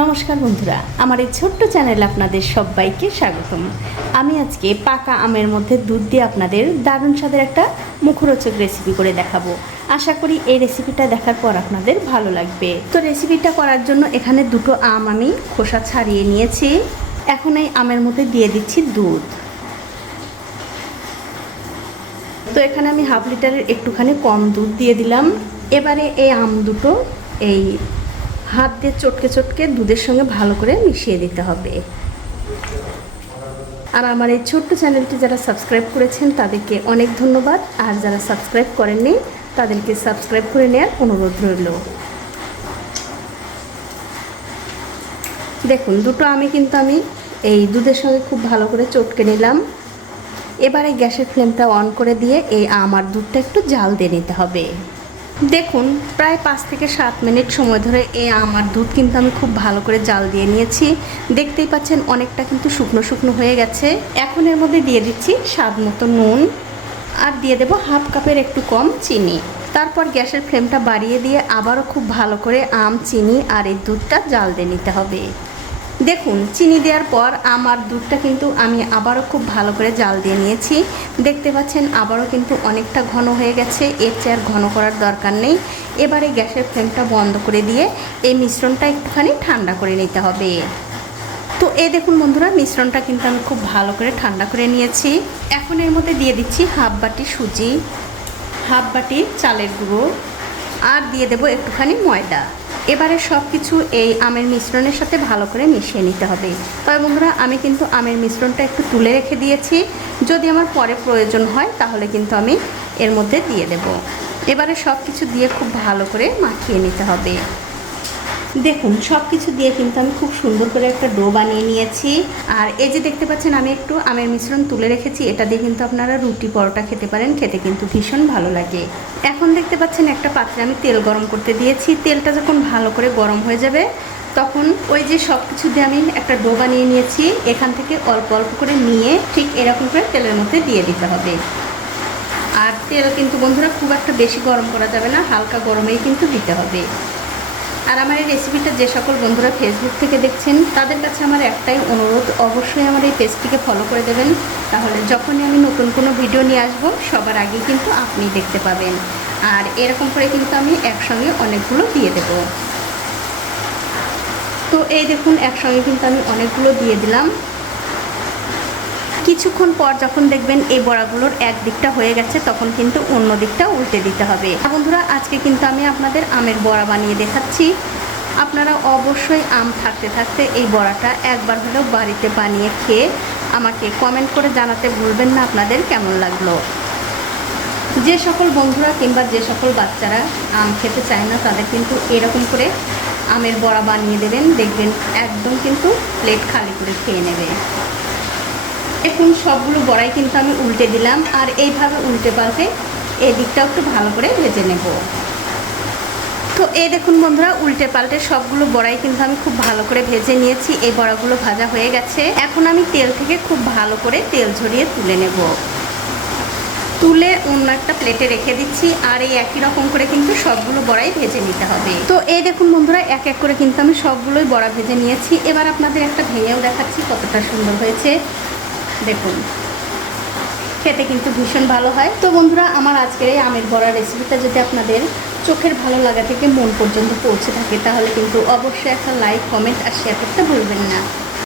নমস্কার বন্ধুরা, আমার এই ছোট্ট চ্যানেলে আপনাদের সবাইকে স্বাগতম। আমি আজকে পাকা আমের মধ্যে দুধ দিয়ে আপনাদের দারুণ স্বাদের একটা মুখরোচক রেসিপি করে দেখাবো। আশা করি এই রেসিপিটা দেখার পর আপনাদের ভালো লাগবে। তো রেসিপিটা করার জন্য এখানে দুটো আম আমি খোসা ছাড়িয়ে নিয়েছি। এখন এই আমের মধ্যে দিয়ে দিচ্ছি দুধ। তো এখানে আমি হাফ লিটারের একটুখানি কম দুধ দিয়ে দিলাম। এবারে এই আম দুটো এই হাত দিয়ে চটকে চটকে দুধের সঙ্গে ভালো করে মিশিয়ে দিতে হবে। আর আমার এই ছোট্ট চ্যানেলটি যারা সাবস্ক্রাইব করেছেন, তাদেরকে অনেক ধন্যবাদ। আর যারা সাবস্ক্রাইব করেননি, তাদেরকে সাবস্ক্রাইব করে নেওয়ার অনুরোধ রইল। দেখুন, দুটো আমি কিন্তু আমি এই দুধের সঙ্গে খুব ভালো করে চটকে নিলাম। এবারে গ্যাসের ফ্লেমটা অন করে দিয়ে এই আমার দুধটা একটু জাল দিয়ে নিতে হবে। দেখুন, প্রায় পাঁচ থেকে সাত মিনিট সময় ধরে এই আমার দুধ কিন্তু আমি খুব ভালো করে জাল দিয়ে নিয়েছি। দেখতেই পাচ্ছেন, অনেকটা কিন্তু শুকনো শুকনো হয়ে গেছে। এখন এর মধ্যে দিয়ে দিচ্ছি স্বাদ মতো নুন আর দিয়ে দেবো হাফ কাপের একটু কম চিনি। তারপর গ্যাসের ফ্লেমটা বাড়িয়ে দিয়ে আবারও খুব ভালো করে আম, চিনি আর এই দুধটা জাল দিয়ে নিতে হবে। দেখুন, চিনি দেওয়ার পর আমার দুধটা কিন্তু আমি আবারও খুব ভালো করে জাল দিয়ে নিয়েছি। দেখতে পাচ্ছেন, আবারও কিন্তু অনেকটা ঘন হয়ে গেছে, এর চেয়ে আর ঘন করার দরকার নেই। এবারে গ্যাসের ফ্লেমটা বন্ধ করে দিয়ে এই মিশ্রণটা একটুখানি ঠান্ডা করে নিতে হবে। তো এই দেখুন বন্ধুরা, মিশ্রণটা কিন্তু আমি খুব ভালো করে ঠান্ডা করে নিয়েছি। এখন এর মধ্যে দিয়ে দিচ্ছি হাফ বাটি সুজি, হাফ বাটি চালের গুঁড়ো, আর দিয়ে দেবো একটুখানি ময়দা। এবারে সব কিছু এই আমের মিশ্রণের সাথে ভালো করে মিশিয়ে নিতে হবে। তবে বন্ধুরা, আমি কিন্তু আমের মিশ্রণটা একটু তুলে রেখে দিয়েছি। যদি আমার পরে প্রয়োজন হয়, তাহলে কিন্তু আমি এর মধ্যে দিয়ে দেব। এবারে সব কিছু দিয়ে খুব ভালো করে মাখিয়ে নিতে হবে। দেখুন সব কিছু দিয়ে কিন্তু আমি খুব সুন্দর করে একটা ডো বানিয়ে নিয়েছি। আর এই যে দেখতে পাচ্ছেন, আমি একটু আমের মিশ্রণ তুলে রেখেছি। এটা দিয়ে কিন্তু আপনারা রুটি পরোটা খেতে পারেন, খেতে কিন্তু ভীষণ ভালো লাগে। এখন দেখতে পাচ্ছেন, একটা পাত্রে আমি তেল গরম করতে দিয়েছি। তেলটা যখন ভালো করে গরম হয়ে যাবে, তখন ওই যে সব কিছু দিয়ে আমি একটা ডো বানিয়ে নিয়েছি। এখান থেকে অল্প অল্প করে নিয়ে ঠিক এরকম করে তেলের মধ্যে দিয়ে দিতে হবে। আর তেল কিন্তু বন্ধুরা খুব একটা বেশি গরম করা যাবে না, হালকা গরমেই কিন্তু দিতে হবে। আর আমার এই রেসিপিটা যে সকল বন্ধুরা ফেসবুক থেকে দেখছেন, তাদের কাছে আমার একটাই অনুরোধ, অবশ্যই আমার এই পেজটিকে ফলো করে দেবেন। তাহলে যখনই আমি নতুন কোনো ভিডিও নিয়ে আসব, সবার আগে কিন্তু আপনি দেখতে পাবেন। আর এরকম করে কিন্তু আমি একসঙ্গে অনেকগুলো দিয়ে দেব। তো এই দেখুন, একসঙ্গে কিন্তু আমি অনেকগুলো দিয়ে দিলাম। কিছুক্ষণ পর যখন দেখবেন এই বড়াগুলোর এক দিকটা হয়ে গেছে, তখন কিন্তু অন্য দিকটা উল্টে দিতে হবে। বন্ধুরা, আজকে কিন্তু আমি আপনাদের আমের বড়া বানিয়ে দেখাচ্ছি। আপনারা অবশ্যই আম থাকতে থাকতে এই বড়াটা একবার হলেও বাড়িতে বানিয়ে খেয়ে আমাকে কমেন্ট করে জানাতে ভুলবেন না, আপনাদের কেমন লাগল? যে সকল বন্ধুরা কিংবা যে সকল বাচ্চারা আম খেতে চায় না, তাদের কিন্তু এরকম করে আমের বড়া বানিয়ে দেবেন। দেখবেন একদম কিন্তু প্লেট খালি করে খেয়ে নেবে। দেখুন সবগুলো বড়াই কিন্তু আমি উল্টে দিলাম, আর এইভাবে উল্টে পাল্টে এই দিকটাও একটু ভালো করে ভেজে নেব। তো এই দেখুন বন্ধুরা, উল্টে পাল্টে সবগুলো বড়াই কিন্তু আমি খুব ভালো করে ভেজে নিয়েছি, এই বড়াগুলো ভাজা হয়ে গেছে। এখন আমি তেল থেকে খুব ভালো করে তেল ঝরিয়ে তুলে নেব। তুলে অন্য একটা প্লেটে রেখে দিচ্ছি, আর এই একই রকম করে কিন্তু সবগুলো বড়াই ভেজে নিতে হবে। তো এই দেখুন বন্ধুরা, এক এক করে কিন্তু আমি সবগুলোই বড়া ভেজে নিয়েছি। এবার আপনাদের একটা ভেঙেও দেখাচ্ছি কতটা সুন্দর হয়েছে। দেখুন। খেতে কিন্তু ভীষণ ভালো হয়। তো বন্ধুরা, আমার আজকের এই আমের বড়া রেসিপিটা যদি আপনাদের চোখের ভালো লাগা থেকে মন পর্যন্ত পৌঁছে থাকে, তাহলে কিন্তু অবশ্যই একটা লাইক কমেন্ট আর শেয়ার করতে ভুলবেন না।